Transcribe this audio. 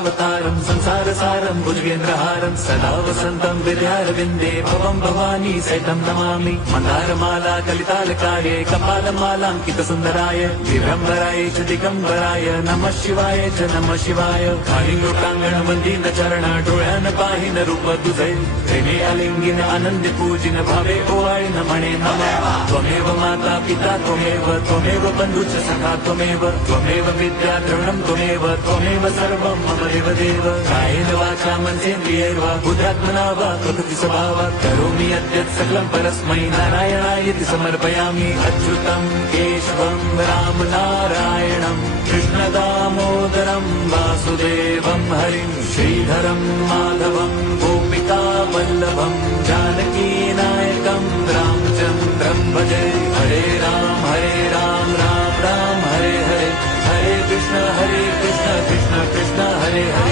कृष्णावतारं संसारसारं भुजगेन्द्रहारं सदा वसन्तं विद्यारविन्दे भवं भवानी सहितं नमामि। मन्दारमाला कलितालकाये कपालमालाङ्कितसुन्दराय दिगम्बराय च दिगम्बराय नमः शिवाय च नमः शिवाय। कालिङ्गोटाङ्गणवन्दीन चरण डोळ्यान पाहिन रूप तुझे प्रेमे अलिंगिन आनंद पूजिन भावे ओवाळी नमणे नमः। त्वमेव माता पिता त्वमेव बन्धुश्च सखा त्वमेव विद्या द्रविणं त्वमेव सर्वं मम देवदेव। कायेन वाचा मनसेन्द्रियैर्वा बुद्ध्यात्मना वा प्रकृति स्वभावात् करोमि यद्यत् सकलं परस्मै नारायणायति समर्पयामि। अच्युतं केशवं राम नारायणं कृष्णदामोदरं वासुदेवं हरिं श्रीधरं माधवं गोपिका वल्लभं जानकीनायकं रामचन्द्रं भजे। हरे राम राम राम हरे हरे, हरे कृष्ण कृष्ण कृष्ण हरे हरे।